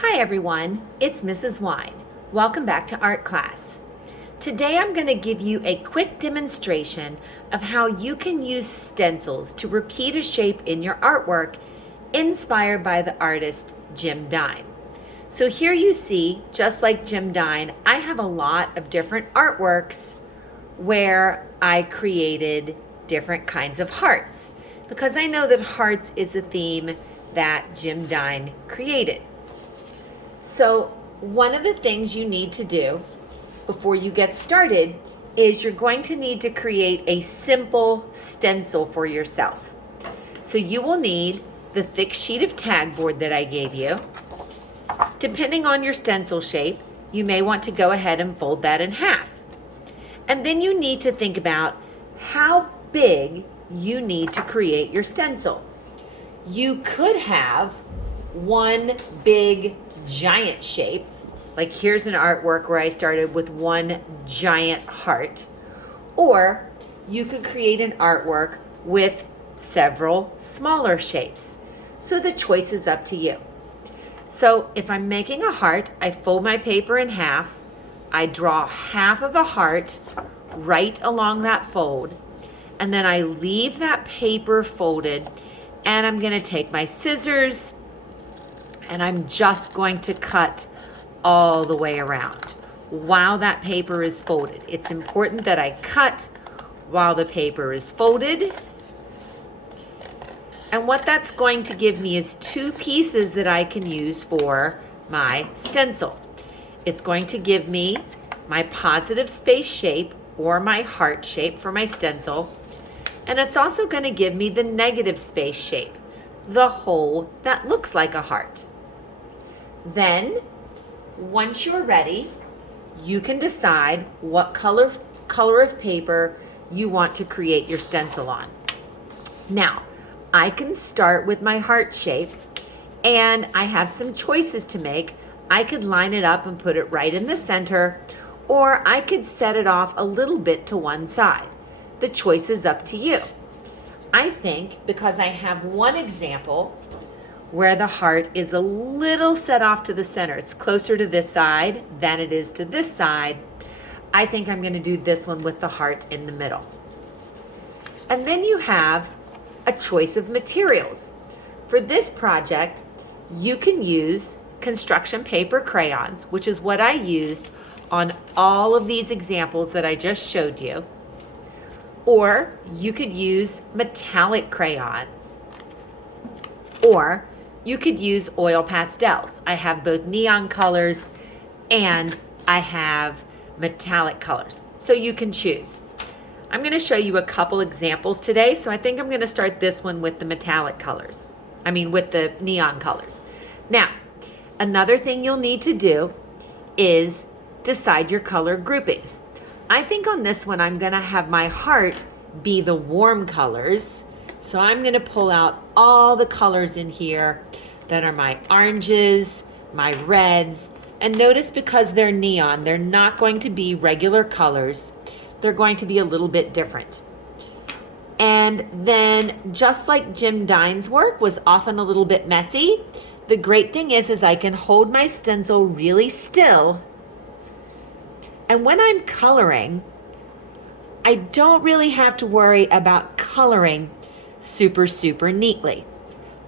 Hi everyone, it's Mrs. Wine. Welcome back to art class. Today I'm going to give you a quick demonstration of how you can use stencils to repeat a shape in your artwork inspired by the artist Jim Dine. So here you see, just like Jim Dine, I have a lot of different artworks where I created different kinds of hearts because I know that hearts is a theme that Jim Dine created. So one of the things you need to do before you get started is you're going to need to create a simple stencil for yourself. So you will need the thick sheet of tag board that I gave you. Depending on your stencil shape, you may want to go ahead and fold that in half. And then you need to think about how big you need to create your stencil. You could have one big giant shape, like here's an artwork where I started with one giant heart, or you could create an artwork with several smaller shapes. So the choice is up to you. So if I'm making a heart, I fold my paper in half, I draw half of a heart right along that fold, and then I leave that paper folded, and I'm going to take my scissors and I'm just going to cut all the way around while that paper is folded. It's important that I cut while the paper is folded. And what that's going to give me is two pieces that I can use for my stencil. It's going to give me my positive space shape or my heart shape for my stencil. And it's also going to give me the negative space shape, the hole that looks like a heart. Then, once you're ready, you can decide what color of paper you want to create your stencil on. Now, I can start with my heart shape, and I have some choices to make. I could line it up and put it right in the center, or I could set it off a little bit to one side. The choice is up to you. I think because I have one example where the heart is a little set off to the center, it's closer to this side than it is to this side, I think I'm going to do this one with the heart in the middle. And then you have a choice of materials. For this project, you can use construction paper crayons, which is what I used on all of these examples that I just showed you. Or you could use metallic crayons. Or you could use oil pastels. I have both neon colors and I have metallic colors. So you can choose. I'm going to show you a couple examples today. So I think I'm going to start this one with the metallic colors. With the neon colors. Now, another thing you'll need to do is decide your color groupings. I think on this one, I'm going to have my heart be the warm colors. So I'm going to pull out all the colors in here that are my oranges, my reds, and notice because they're neon, they're not going to be regular colors. They're going to be a little bit different. And then just like Jim Dine's work was often a little bit messy, the great thing is I can hold my stencil really still. And when I'm coloring, I don't really have to worry about coloring super neatly.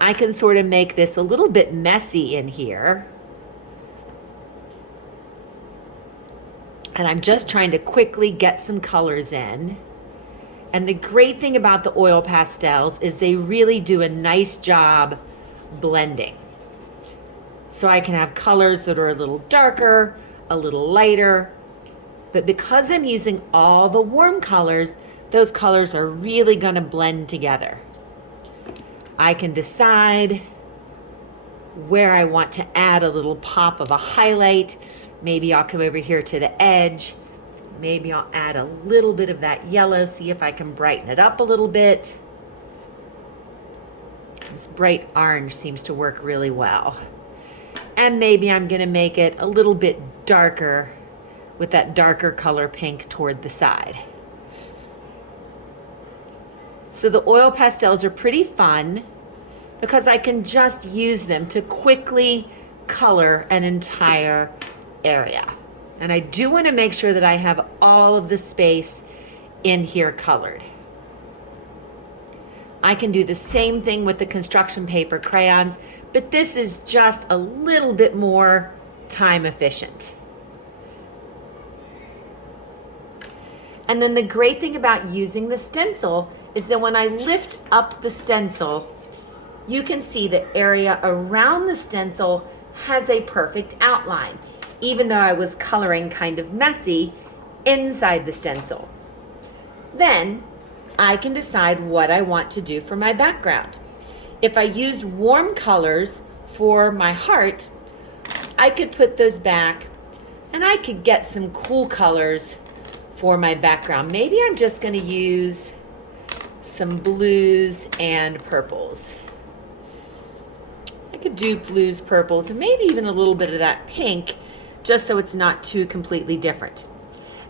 I can sort of make this a little bit messy in here. And I'm just trying to quickly get some colors in. And the great thing about the oil pastels is they really do a nice job blending. So I can have colors that are a little darker, a little lighter. But because I'm using all the warm colors, those colors are really going to blend together. I can decide where I want to add a little pop of a highlight. Maybe I'll come over here to the edge. Maybe I'll add a little bit of that yellow, see if I can brighten it up a little bit. This bright orange seems to work really well. And maybe I'm going to make it a little bit darker with that darker color pink toward the side. So the oil pastels are pretty fun because I can just use them to quickly color an entire area. And I do want to make sure that I have all of the space in here colored. I can do the same thing with the construction paper crayons, but this is just a little bit more time efficient. And then the great thing about using the stencil is that when I lift up the stencil, you can see the area around the stencil has a perfect outline, even though I was coloring kind of messy inside the stencil. Then I can decide what I want to do for my background. If I used warm colors for my heart, I could put those back and I could get some cool colors for my background. Maybe I'm just going to use some blues and purples. I could do blues, purples, and maybe even a little bit of that pink, just so it's not too completely different.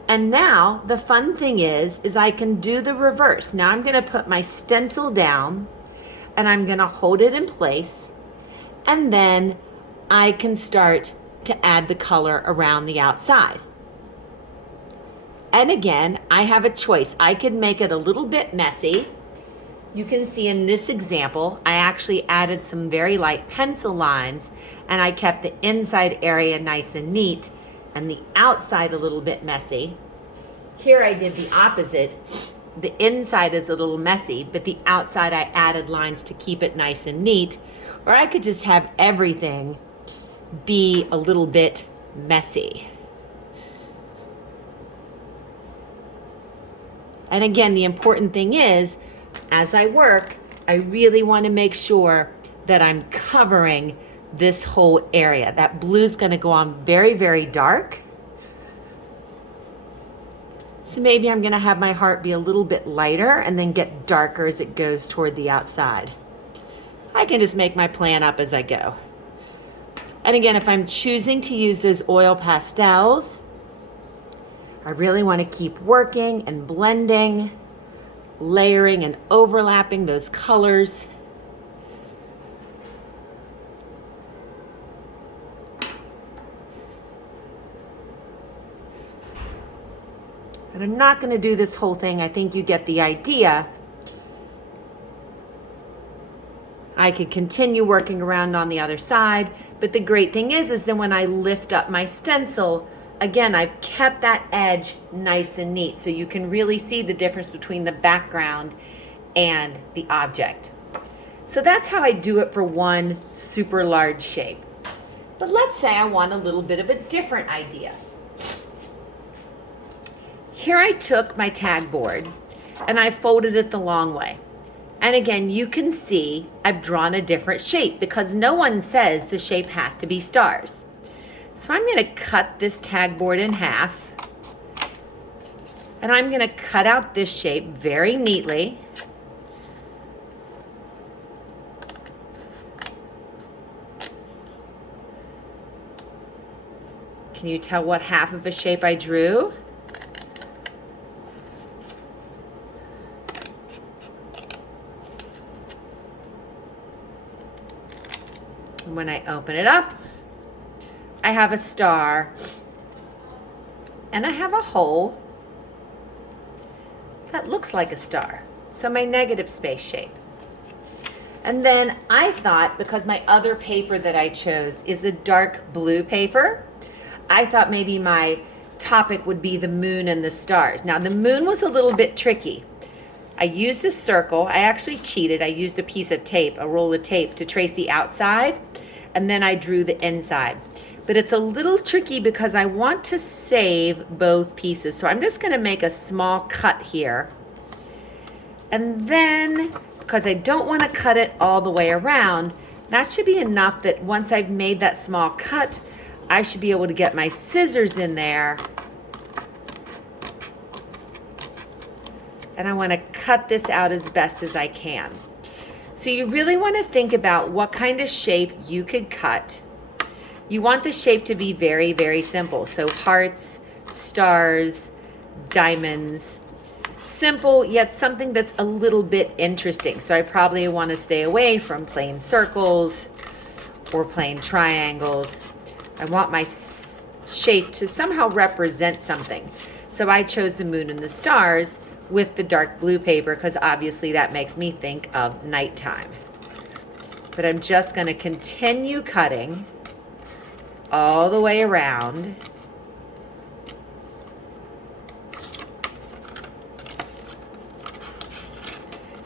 And now the fun thing is I can do the reverse. Now I'm going to put my stencil down and I'm going to hold it in place, and then I can start to add the color around the outside. And again, I have a choice. I could make it a little bit messy. You can see in this example, I actually added some very light pencil lines and I kept the inside area nice and neat and the outside a little bit messy. Here I did the opposite. The inside is a little messy, but the outside I added lines to keep it nice and neat. Or I could just have everything be a little bit messy. And again, the important thing is, as I work, I really want to make sure that I'm covering this whole area. That blue's going to go on very, very dark. So maybe I'm going to have my heart be a little bit lighter and then get darker as it goes toward the outside. I can just make my plan up as I go. And again, if I'm choosing to use those oil pastels, I really want to keep working and blending, layering and overlapping those colors. And I'm not going to do this whole thing. I think you get the idea. I could continue working around on the other side, but the great thing is then when I lift up my stencil, again, I've kept that edge nice and neat, so you can really see the difference between the background and the object. So that's how I do it for one super large shape. But let's say I want a little bit of a different idea. Here I took my tag board and I folded it the long way. And again, you can see I've drawn a different shape because no one says the shape has to be stars. So I'm going to cut this tag board in half, and I'm going to cut out this shape very neatly. Can you tell what half of a shape I drew? And when I open it up, I have a star and I have a hole that looks like a star. So my negative space shape. And then I thought, because my other paper that I chose is a dark blue paper, I thought maybe my topic would be the moon and the stars. Now the moon was a little bit tricky. I used a circle. I actually cheated. I used a piece of tape, a roll of tape, to trace the outside, and then I drew the inside. But it's a little tricky because I want to save both pieces. So I'm just going to make a small cut here. And then, because I don't want to cut it all the way around, that should be enough that once I've made that small cut, I should be able to get my scissors in there. And I want to cut this out as best as I can. So you really want to think about what kind of shape you could cut. You want the shape to be very, very simple. So hearts, stars, diamonds. Simple, yet something that's a little bit interesting. So I probably want to stay away from plain circles or plain triangles. I want my shape to somehow represent something. So I chose the moon and the stars with the dark blue paper because obviously that makes me think of nighttime. But I'm just going to continue cutting all the way around.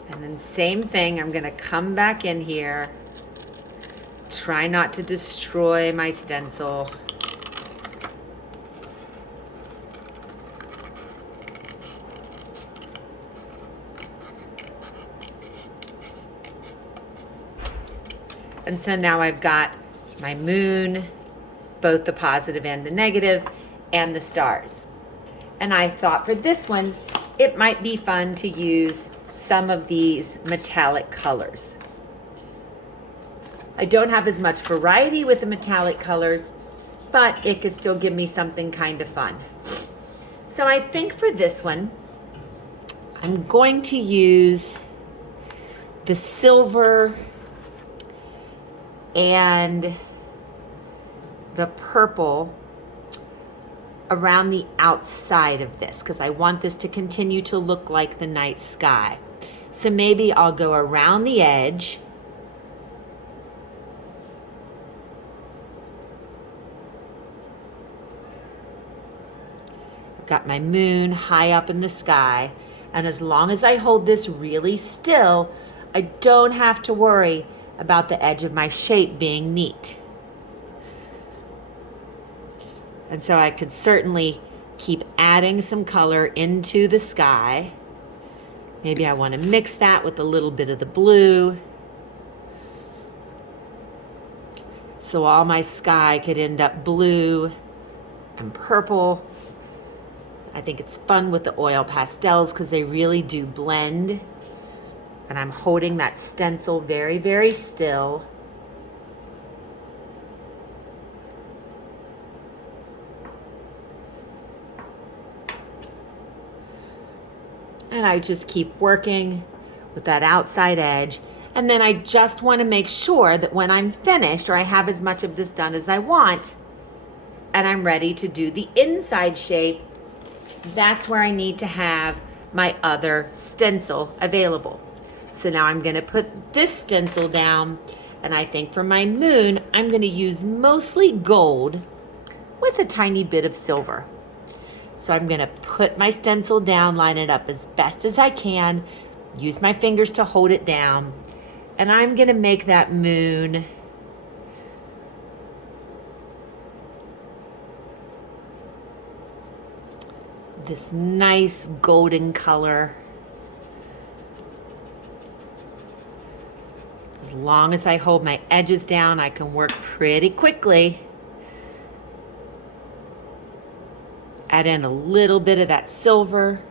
And then same thing, I'm going to come back in here. Try not to destroy my stencil. And so now I've got my moon, both the positive and the negative, and the stars. And I thought for this one, it might be fun to use some of these metallic colors. I don't have as much variety with the metallic colors, but it could still give me something kind of fun. So I think for this one, I'm going to use the silver and the purple around the outside of this because I want this to continue to look like the night sky. So maybe I'll go around the edge got my moon high up in the sky, and as long as I hold this really still, I don't have to worry about the edge of my shape being neat. And so I could certainly keep adding some color into the sky. Maybe I want to mix that with a little bit of the blue. So all my sky could end up blue and purple. I think it's fun with the oil pastels because they really do blend. And I'm holding that stencil very, very still. And I just keep working with that outside edge. And then I just want to make sure that when I'm finished, or I have as much of this done as I want, and I'm ready to do the inside shape, that's where I need to have my other stencil available. So now I'm going to put this stencil down, and I think for my moon, I'm going to use mostly gold with a tiny bit of silver. So I'm going to put my stencil down, line it up as best as I can, use my fingers to hold it down, and I'm going to make that moon this nice golden color. As long as I hold my edges down, I can work pretty quickly. Add in a little bit of that silver.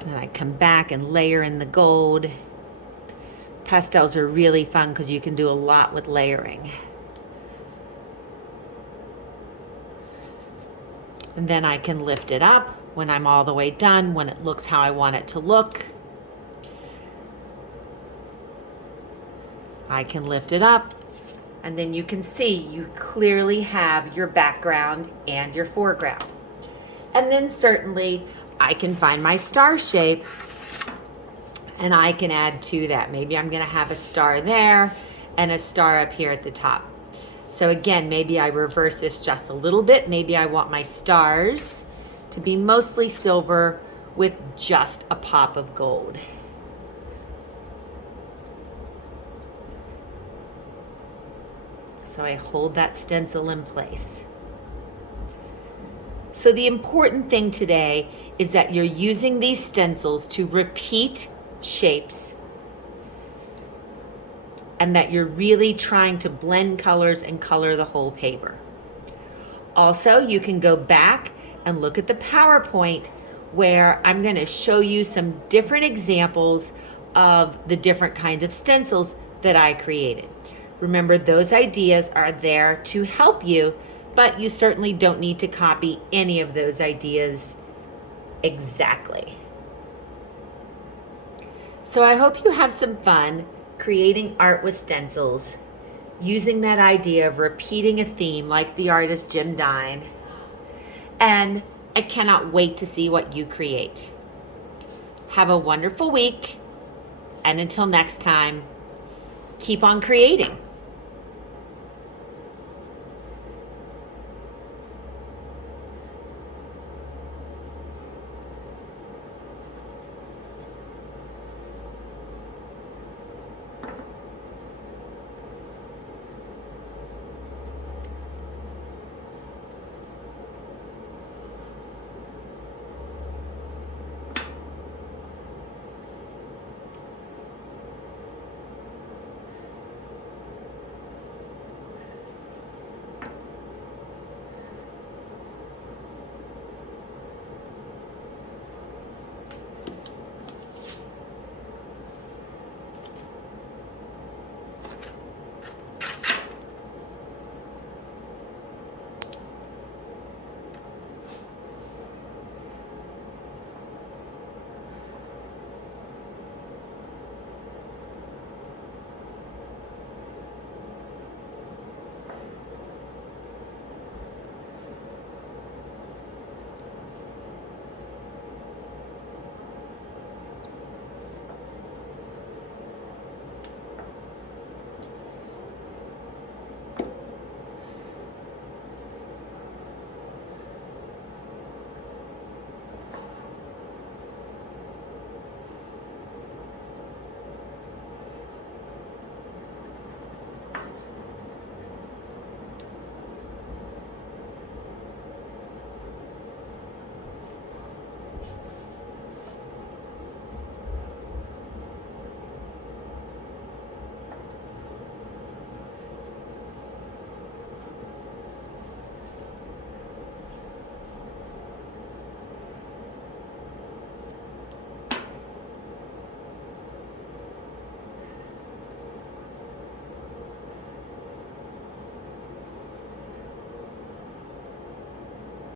And then I come back and layer in the gold. Pastels are really fun because you can do a lot with layering. And then I can lift it up when I'm all the way done, when it looks how I want it to look. I can lift it up, and then you can see you clearly have your background and your foreground. And then certainly I can find my star shape and I can add to that. Maybe I'm gonna have a star there and a star up here at the top. So again, maybe I reverse this just a little bit. Maybe I want my stars to be mostly silver with just a pop of gold. So I hold that stencil in place. So the important thing today is that you're using these stencils to repeat shapes, and that you're really trying to blend colors and color the whole paper. Also, you can go back and look at the PowerPoint where I'm going to show you some different examples of the different kinds of stencils that I created. Remember, those ideas are there to help you, but you certainly don't need to copy any of those ideas exactly. So I hope you have some fun creating art with stencils, using that idea of repeating a theme like the artist Jim Dine. And I cannot wait to see what you create. Have a wonderful week, and until next time, keep on creating.